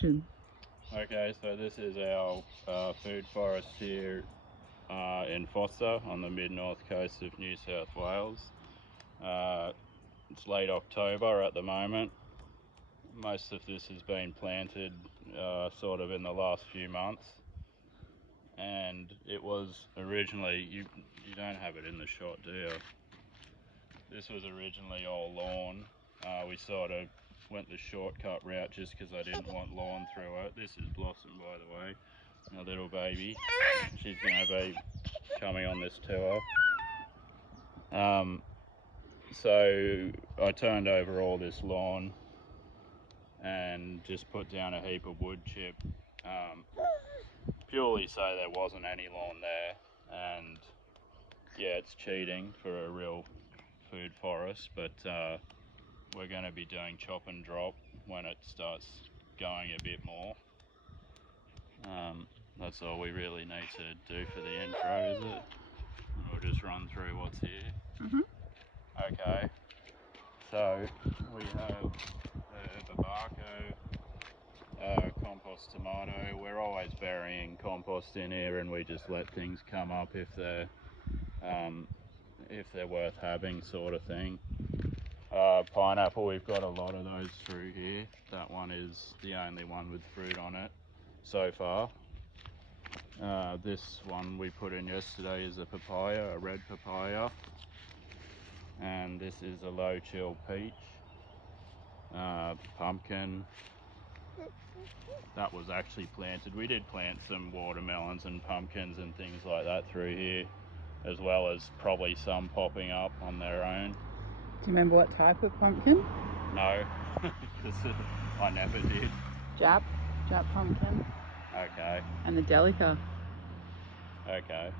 Okay, so this is our food forest here in Forster on the mid-north coast of New South Wales. It's late October at the moment. Most of this has been planted sort of in the last few months, and it was originally, you don't have it in the shot, do you? This was originally all lawn. We sort of went the shortcut route just because I didn't want lawn through it. This is Blossom, by the way, my little baby. She's going to be coming on this tour. So I turned over all this lawn and just put down a heap of wood chip, purely so there wasn't any lawn there. And yeah, it's cheating for a real food forest, but we're going to be doing chop and drop when it starts going a bit more. That's all we really need to do for the intro, is it? We'll just run through what's here. Okay, so we have Barbaco, compost tomato. We're always burying compost in here, and we just let things come up if they're worth having, sort of thing. Pineapple, we've got a lot of those through here. That one is the only one with fruit on it so far. This one we put in yesterday is a papaya, a red papaya, and this is a low chill peach. Pumpkin, that was actually planted. We did plant some watermelons and pumpkins and things like that through here, as well as probably some popping up on their own. Do you remember what type of pumpkin? No, because I never did. Jap pumpkin. Okay. And the Delica. Okay.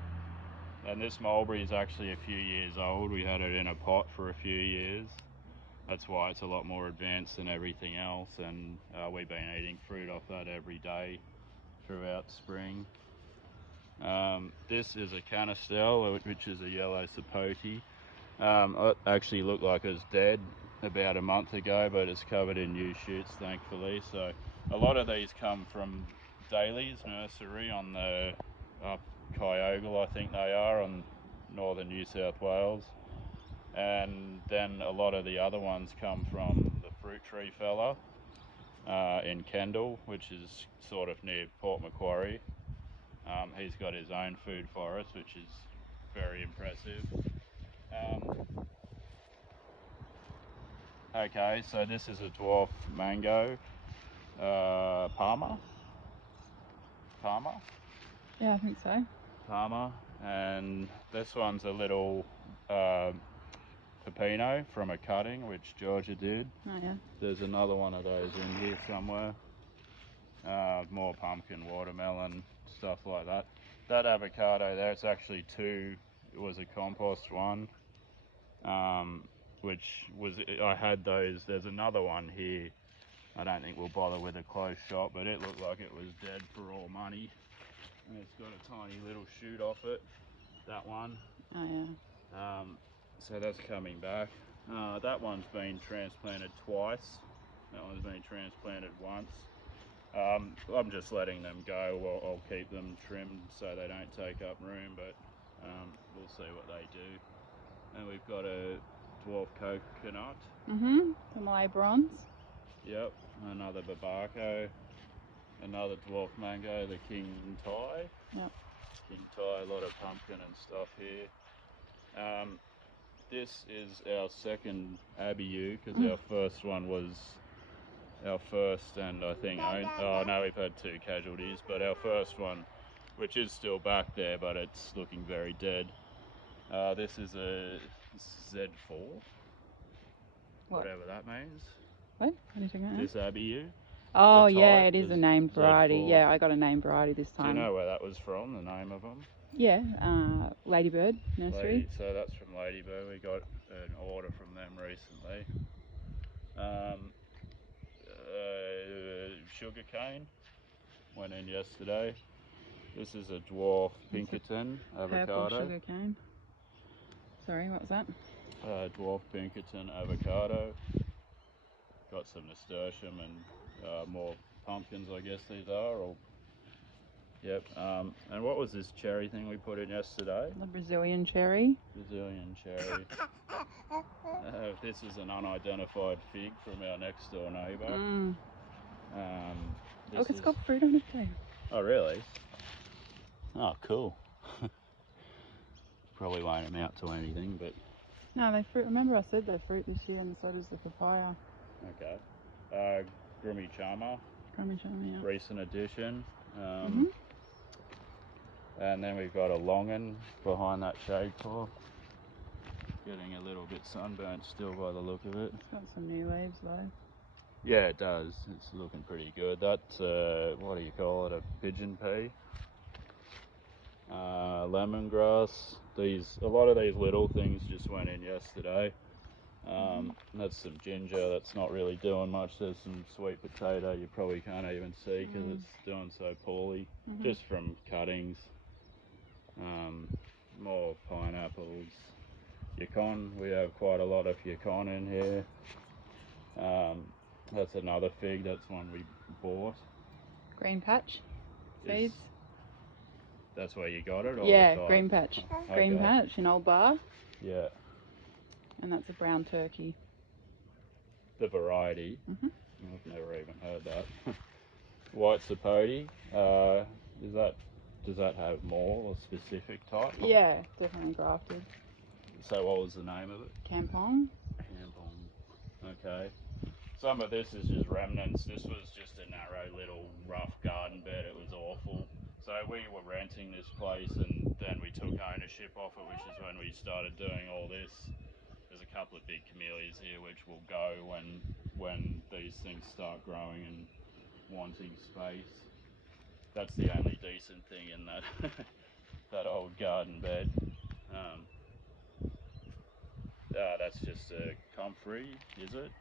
And this mulberry is actually a few years old. We had it in a pot for a few years. That's why it's a lot more advanced than everything else, and we've been eating fruit off that every day throughout spring. This is a canistel, which is a yellow sapote. It actually looked like it was dead about a month ago, but it's covered in new shoots, thankfully. So a lot of these come from Daly's nursery on the up Kyogle, I think they are, on northern New South Wales. And then a lot of the other ones come from the fruit tree fella in Kendall, which is sort of near Port Macquarie. He's got his own food forest, which is very impressive. Okay, so this is a dwarf mango, Palmer. Yeah, I think so. Palmer, and this one's a little pepino from a cutting, which Georgia did. Oh yeah. There's another one of those in here somewhere. More pumpkin, watermelon, stuff like that. That avocado there, it's actually two. It was a compost one, which was, I had those. There's another one here. I don't think we'll bother with a close shot, but it looked like it was dead for all money. And it's got a tiny little shoot off it, that one. Oh yeah. So that's coming back. That one's been transplanted twice. That one's been transplanted once. I'm just letting them go. I'll keep them trimmed so they don't take up room, but we'll see what they do. And we've got a dwarf coconut. The Malay bronze. Yep, another Barbaco. Another dwarf mango, the King Thai. Yep. King Thai, a lot of pumpkin and stuff here. This is our second Abiu, because our first one was our first, and I think, oh no, we've had two casualties, but our first one, which is still back there, but it's looking very dead. This is a Z4, whatever that means. What are you talking about? This Abiu. Oh the yeah, type it is is a named variety. Z4. Yeah, I got a named variety this time. Do you know where that was from, the name of them? Yeah, Ladybird Nursery. So that's from Ladybird. We got an order from them recently. Sugarcane went in yesterday. This is a dwarf Pinkerton avocado. Purple sugarcane. Sorry, what was that? Dwarf Pinkerton avocado. Got some nasturtium and more pumpkins, I guess these are. Or yep. And what was this cherry thing we put in yesterday? The Brazilian cherry. Brazilian cherry. This is an unidentified fig from our next door neighbour. Look, it's got fruit on it too. Oh, really? Oh, cool. Probably won't amount to anything, but... No, they fruit. Remember I said they fruit this year, and so does the papaya. Okay. Grummy Charmer. Grummy Charmer, yeah. Recent addition. And then we've got a longan behind that shade cloth. Getting a little bit sunburnt still by the look of it. It's got some new leaves though. Yeah, it does. It's looking pretty good. That's, what do you call it, a pigeon pea? Lemongrass. A lot of these little things just went in yesterday. That's some ginger that's not really doing much. There's some sweet potato you probably can't even see because it's doing so poorly, just from cuttings. More pineapples. Yukon, we have quite a lot of yukon in here. That's another fig, that's one we bought. Green patch seeds. That's where you got it? Or yeah, green patch. Okay. Green patch in Old Bar. Yeah. And that's a brown turkey. The variety. I've never even heard that. White sapote. Does that have more or specific type? Yeah, definitely grafted. So what was the name of it? Campong. Okay. Some of this is just remnants. This was just a narrow little rough garden bed. It was awful. So we were renting this place and then we took ownership of it, which is when we started doing all this. There's a couple of big camellias here which will go when these things start growing and wanting space. That's the only decent thing in that that old garden bed. That's just a comfrey, is it?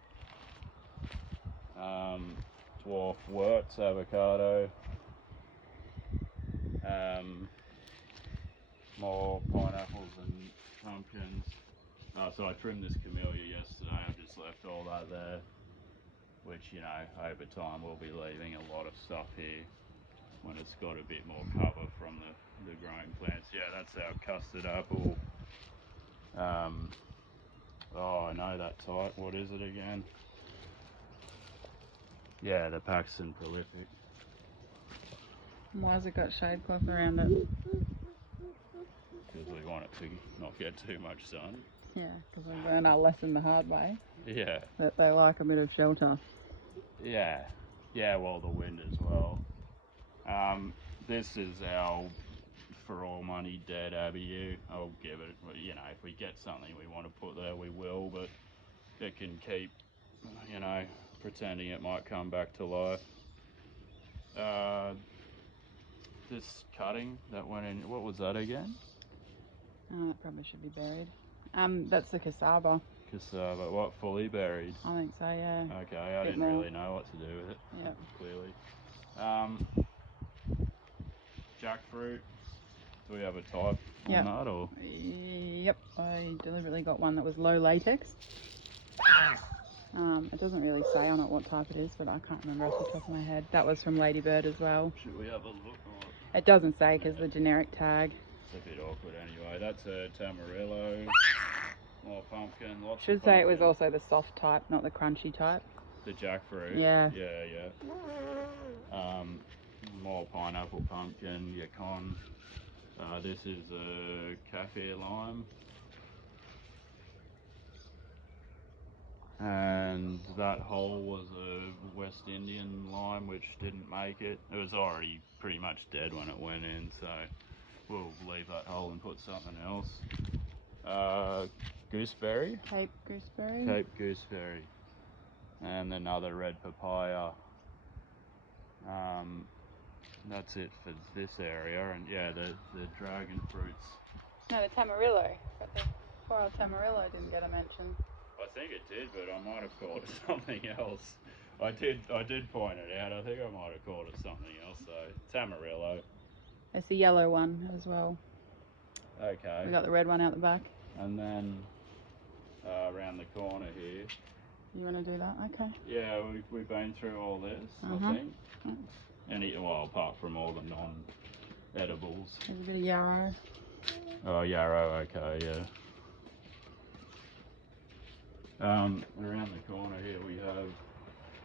Dwarf Wurtz avocado. More pineapples and pumpkins. So I trimmed this camellia yesterday. I've just left all that there, which, you know, over time we'll be leaving a lot of stuff here when it's got a bit more cover from the growing plants. Yeah, that's our custard apple. I know that type. What is it again? Yeah, the Paxton Prolific. Why has it got shade cloth around it? Because we want it to not get too much sun. Yeah, because we learned our lesson the hard way. Yeah. That they like a bit of shelter. Yeah. Yeah, well, the wind as well. This is our for all money dead Abiu. I'll give it, you know, if we get something we want to put there, we will, but it can keep, you know, pretending it might come back to life. This cutting that went in, what was that again? That probably should be buried. That's the cassava. Cassava, what, fully buried? I think so, yeah. Okay, I didn't really know what to do with it. Yep. Clearly. Jackfruit. Do we have a type on that, or? Yep, I deliberately got one that was low latex. It doesn't really say on it what type it is, but I can't remember off the top of my head. That was from Ladybird as well. Should we have a look? It doesn't say because the generic tag. It's a bit awkward anyway. That's a Tamarillo. More pumpkin. Lots Should of say pumpkin. it was also the soft type, not the crunchy type. The jackfruit. Yeah. Yeah. More pineapple, pumpkin, yukon. This is a kaffir lime. And that hole was a West Indian lime which didn't make it. It was already pretty much dead when it went in, so we'll leave that hole and put something else. Gooseberry. Cape gooseberry. Cape gooseberry. And another red papaya. That's it for this area, and yeah, the dragon fruits. No, the Tamarillo. But the wild Tamarillo didn't get a mention. I think it did, but I might have called it something else. I did point it out. I think I might have called it something else though. Tamarillo. It's the yellow one as well. Okay. We got the red one out the back. And then around the corner here. You want to do that? Okay. Yeah, we've been through all this, I think. Well, apart from all the non-edibles. There's a bit of yarrow. Oh, yarrow, okay, yeah. Around the corner here we have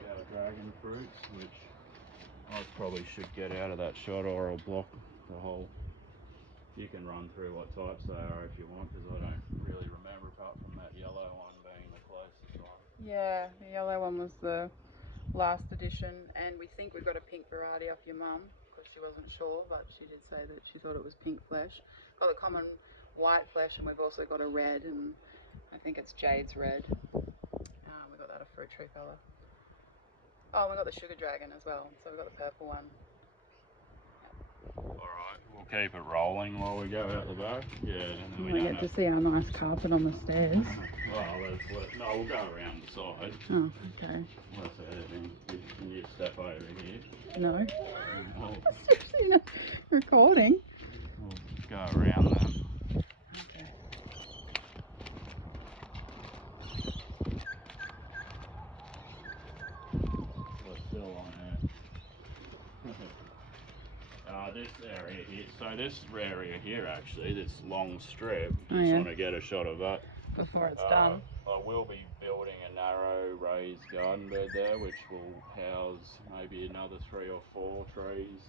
our dragon fruits, which I probably should get out of that shot or I'll block the whole. You can run through what types they are if you want, because I don't really remember apart from that yellow one being the closest one. Yeah, the yellow one was the last edition, and we think we got a pink variety off your mum because she wasn't sure, but she did say that she thought it was pink flesh. Got the common white flesh, and we've also got a red, and I think it's Jade's red. We got that a fruit tree fella. Oh, we got the sugar dragon as well, so we got the purple one. Alright, we'll keep it rolling while we go out the back. Yeah, and then we get to see our nice carpet on the stairs. No, we'll go around the side. Oh, okay. What's that? Can you step over here? No. Oh. Especially not recording. We'll go around them. Okay. We're still on it. This area here, so this area here actually, this long strip, just want to get a shot of that. Before it's done. I will be building a narrow raised garden bed there, which will house maybe another 3 or 4 trees.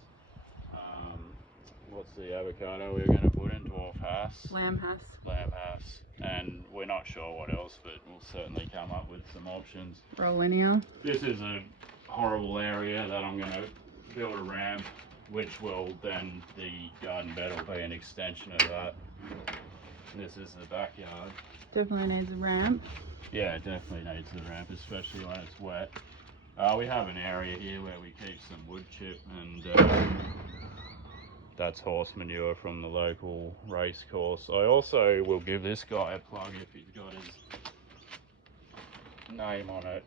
What's the avocado we're going to put in? Dwarf Hass? Lamb Hass. Lamb Hass. And we're not sure what else, but we'll certainly come up with some options. Rollinia. This is a horrible area that I'm going to build a ramp, which will then, the garden bed will be an extension of that. This is the backyard. Definitely needs a ramp. Yeah, it definitely needs the ramp, especially when it's wet. We have an area here where we keep some wood chip, and that's horse manure from the local race course. I also will give this guy a plug if he's got his name on it.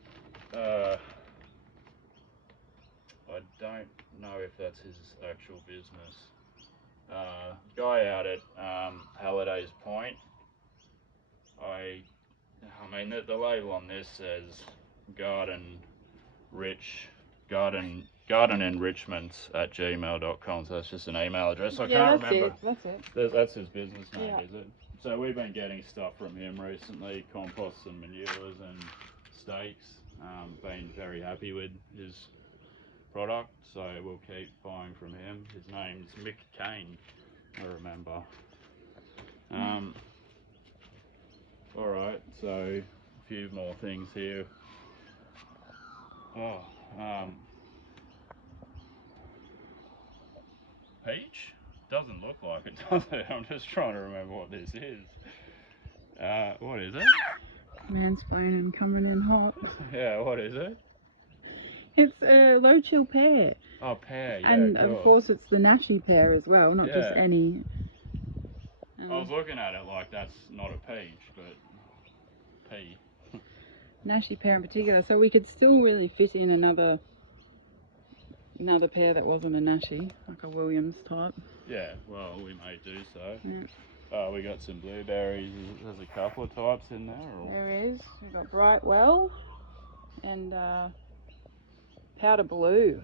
I don't know if that's his actual business. Guy out at Halliday's Point. I mean, the label on this says garden enrichments@gmail.com, so that's just an email address. I can't remember. That's it. That's his business name, is it? So we've been getting stuff from him recently, composts and manures and steaks. Been very happy with his product, so we'll keep buying from him. His name's Mick Kane, I remember. Alright, so a few more things here. Peach? Doesn't look like it, does it? I'm just trying to remember what this is. What is it? Mansplaining coming in hot. Yeah, what is it? It's a low chill pear. Oh, pear, yeah. And of course it's the Nashi pear as well, not just any. I was looking at it like that's not a peach, but pea. Nashi pear in particular, so we could still really fit in another pear that wasn't a Nashi, like a Williams type. Yeah, well, we may do so. Yeah. We got some blueberries. There's a couple of types in there. Or? There is. We've got Brightwell and Powder Blue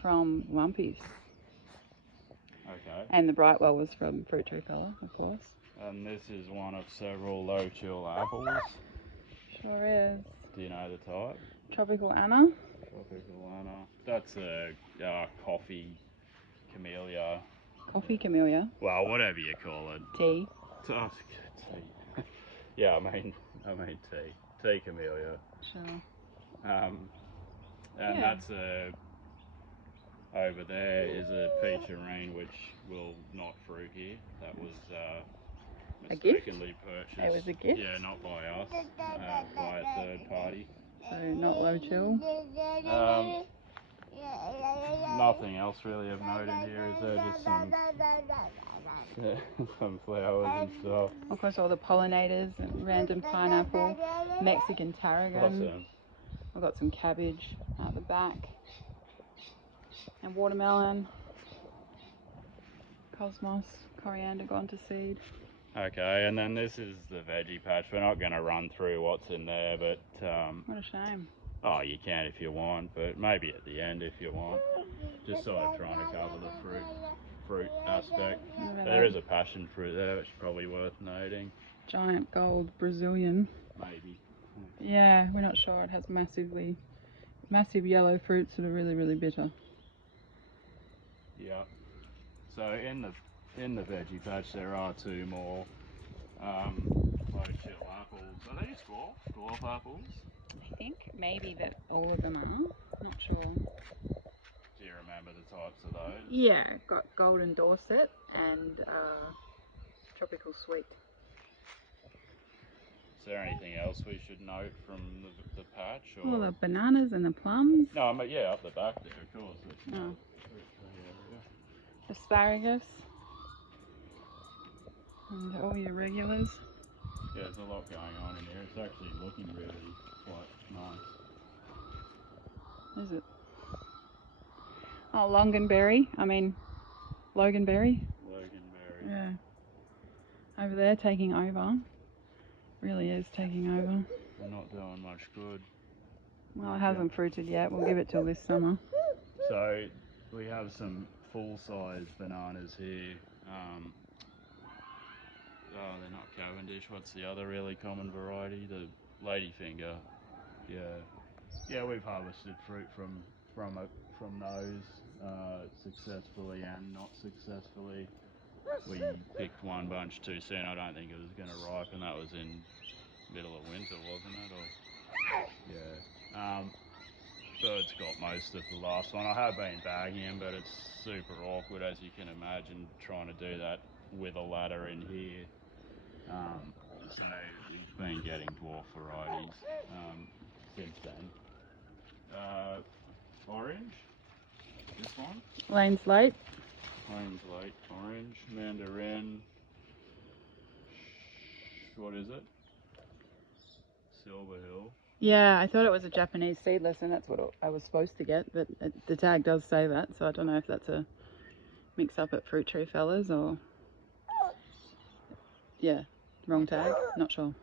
from Lumpy's. Okay. And the Brightwell was from Fruit Tree Fella, of course. And this is one of several low chill apples. Sure is. Do you know the type? Tropical Anna. Tropical Anna. That's a coffee camellia. Coffee camellia. Well, whatever you call it. Tea. Oh, tea. Yeah, I mean tea. Tea camellia. Sure. And that's over there is a peacherine which will not fruit here. That was mistakenly purchased. It was a gift? Yeah, not by us, by a third party. So not low chill? Nothing else really of note in here, is there? Just some flowers and stuff. Of course, all the pollinators, random pineapple, Mexican tarragon. Awesome. I've got some cabbage out the back. And watermelon, cosmos, coriander gone to seed. Okay, and then this is the veggie patch. We're not going to run through what's in there, but what a shame. Oh, you can if you want, but maybe at the end if you want. Just sort of trying to cover the fruit aspect. There is a passion fruit there, which is probably worth noting. Giant gold Brazilian. Maybe. Yeah, we're not sure. It has massive yellow fruits that are really, really bitter. Yeah. So in the veggie patch there are two more chill apples. Are these dwarf apples? I think maybe that all of them are. Not sure. Do you remember the types of those? Yeah, got golden Dorset and tropical sweet. Is there anything else we should note from the patch? Or? All the bananas and the plums. No, but yeah, up the back there, of course. Oh. Asparagus. And all your regulars. Yeah, there's a lot going on in here. It's actually looking really quite nice. Is it? Oh, Loganberry. Loganberry. Yeah. Over there, taking over. Really is taking over. They're not doing much good. Well, it hasn't fruited yet. We'll give it till this summer. So we have some full-size bananas here. They're not Cavendish. What's the other really common variety? The ladyfinger. Yeah, we've harvested fruit from those successfully and not successfully. We picked one bunch too soon. I don't think it was going to ripen. That was in middle of winter, wasn't it? Yeah. Bird's got most of the last one. I have been bagging him, but it's super awkward, as you can imagine, trying to do that with a ladder in here. So he's been getting dwarf varieties since then. Orange, this one. Lane's late. Orange, mandarin. What is it? Silver Hill. Yeah, I thought it was a Japanese seedless, and that's what I was supposed to get, but the tag does say that, so I don't know if that's a mix-up at Fruit Tree Fellas or... Yeah, wrong tag, not sure.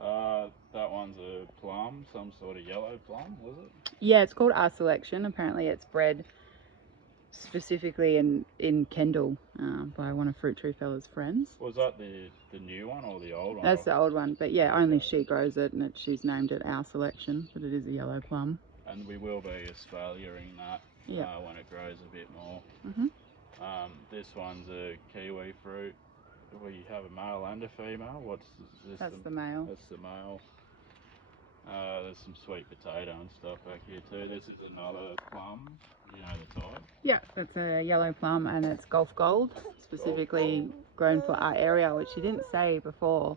That one's a plum, some sort of yellow plum, was it? Yeah, it's called Our Selection. Apparently it's bred specifically in Kendall by one of Fruit Tree Fella's friends. Was that the new one or the old one? That's the old one, but yeah, only she grows it, and she's named it Our Selection, but it is a yellow plum. And we will be espaliering that when it grows a bit more. This one's a kiwi fruit. We have a male and a female. What's this? That's the male. That's the male. There's some sweet potato and stuff back here too. This is another plum. You know the type? Yeah, that's a yellow plum, and it's Gulf Gold, specifically grown for our area, which you didn't say before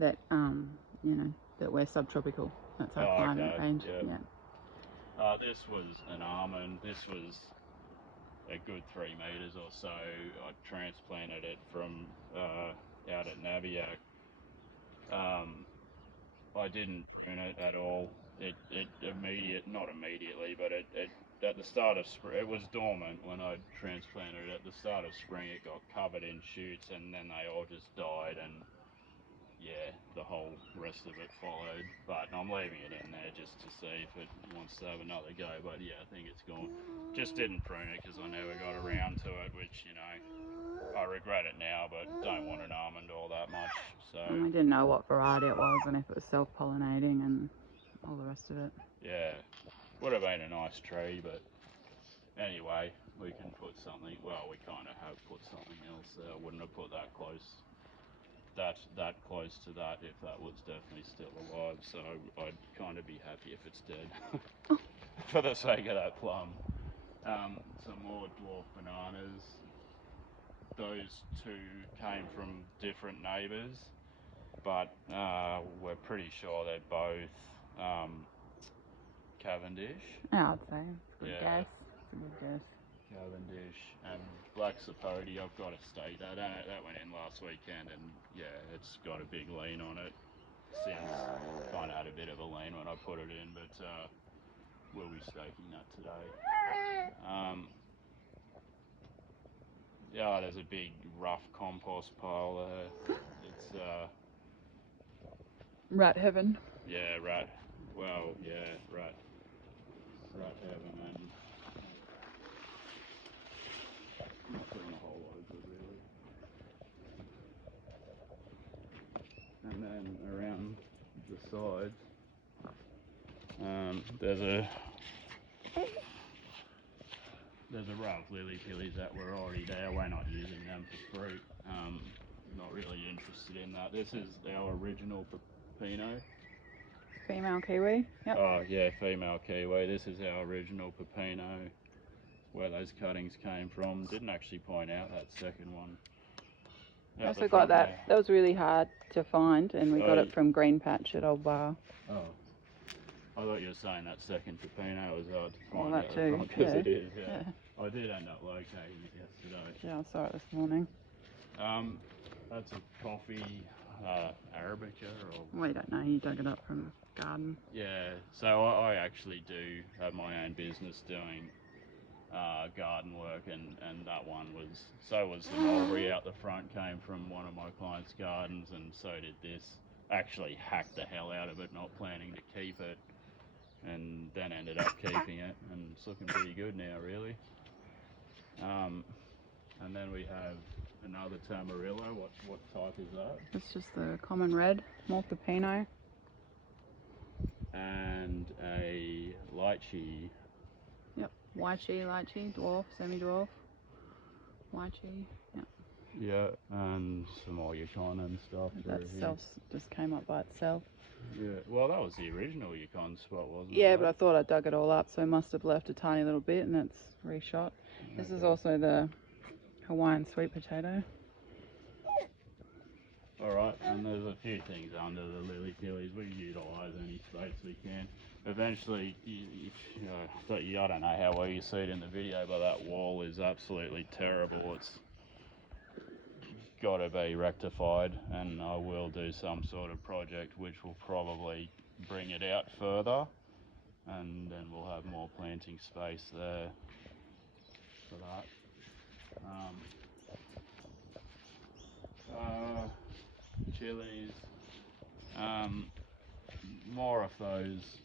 that that we're subtropical. That's our climate range. Yeah. This was an almond. This was a good 3 meters or so. I transplanted it from out at Nabiac. I didn't prune it at all. Not immediately, but it at the start of spring, it was dormant when I transplanted it. At the start of spring, it got covered in shoots, and then they all just died, and yeah, the whole rest of it followed. But I'm leaving it in there just to see if it wants to have another go. But yeah, I think it's gone. Just didn't prune it because I never got around to it, which, I regret it now, but don't want an almond all that much. So and we didn't know what variety it was and if it was self-pollinating and all the rest of it. Yeah, would have been a nice tree, but anyway, we can put something. Well, we kind of have put something else there. I wouldn't have put that close to that if that was definitely still alive. So I'd kind of be happy if it's dead for the sake of that plum. Some more dwarf bananas. Those two came from different neighbours, but we're pretty sure they're both Cavendish. I'd say it's a good guess. It's a good guess. Cavendish and Black Sapote. I've got to state that. That went in last weekend, and yeah, it's got a big lean on it. Since kind of had a bit of a lean when I put it in, but we'll be staking that today. Yeah, there's a big rough compost pile there. It's Rat heaven. yeah, rat. Well, yeah, rat heaven, and not doing a whole lot of good really. And then around the sides, there's a row of lily pillies that were already there. We're not using them for fruit. Not really interested in that. This is our original pepino. Female kiwi. Yep. Oh yeah, female kiwi. This is our original pepino. Where those cuttings came from. Didn't actually point out that second one. I also got that. There. That was really hard to find, and we got it from Green Patch at Old Bar. Oh. I thought you were saying that second pepino was hard to find. Well, that too. Because it is, yeah. I did end up locating it yesterday. Yeah, I saw it this morning. That's a coffee Arabica or... We don't know, you dug it up from the garden. Yeah, so I actually do have my own business doing garden work, and that one was the mulberry out the front, came from one of my clients' gardens, and so did this. Actually hacked the hell out of it, not planning to keep it, and then ended up keeping it, and it's looking pretty good now really. And then we have another Tamarillo. What type is that? It's just the common red, Maltipino. And a lychee. Yep, lychee, dwarf, semi-dwarf. Lychee, yep. Yeah, and some more Yukon and stuff. That self just came up by itself. Yeah, well that was the original Yukon spot, wasn't it? Yeah, but I thought I dug it all up, so I must have left a tiny little bit, and it's reshot. This is also the Hawaiian sweet potato. Alright, and there's a few things under the lily pillies. We utilise any space we can. Eventually, I don't know how well you see it in the video, but that wall is absolutely terrible. It's got to be rectified, and I will do some sort of project which will probably bring it out further, and then we'll have more planting space there for that. Chilies, more of those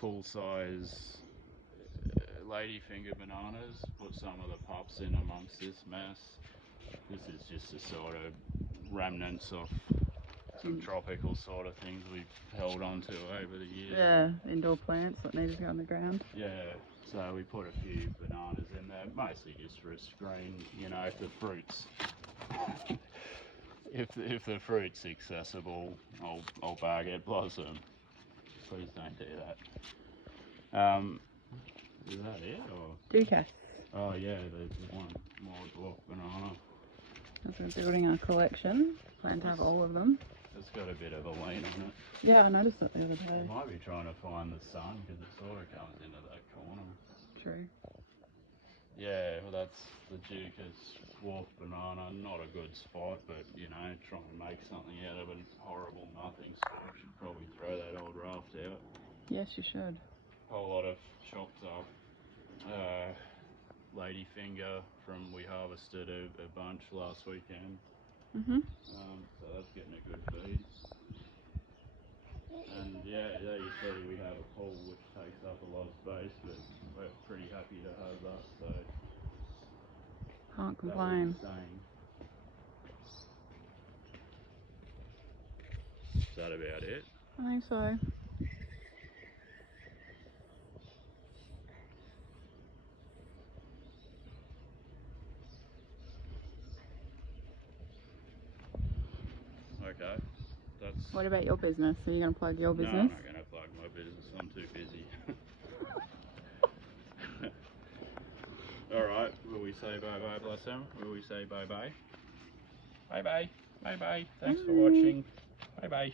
full-size ladyfinger bananas. Put some of the pups in amongst this mess. This is just a sort of remnants of some tropical sort of things we've held on to over the years. Yeah, indoor plants that need to go on the ground. Yeah, so we put a few bananas in there, mostly just for a screen, you know, if the fruit's if the fruit's accessible, I'll bag it. Blossom, please don't do that. Is that it or? Ducasse. Oh yeah, there's one more dwarf banana. As we're building our collection, plan to have all of them. It's got a bit of a lean on it. Yeah, I noticed that the other day. I might be trying to find the sun because it sort of comes into that corner. True. Yeah, well that's the Ducasse dwarf banana. Not a good spot, but you know, trying to make something out of a horrible nothing spot. I should probably throw that old raft out. Yes, you should. Whole lot of chopped up ladyfinger from we harvested a bunch last weekend. So that's getting a good feed. And yeah, there you see we have a pool which takes up a lot of space, but we're pretty happy to have that, so can't complain. Is that about it? I think so. Okay, that's... What about your business? Are you going to plug your business? No, I'm not going to plug my business. I'm too busy. Alright, will we say bye-bye, bless him? Will we say bye-bye? Bye-bye. Bye-bye. Thanks for watching. Bye-bye.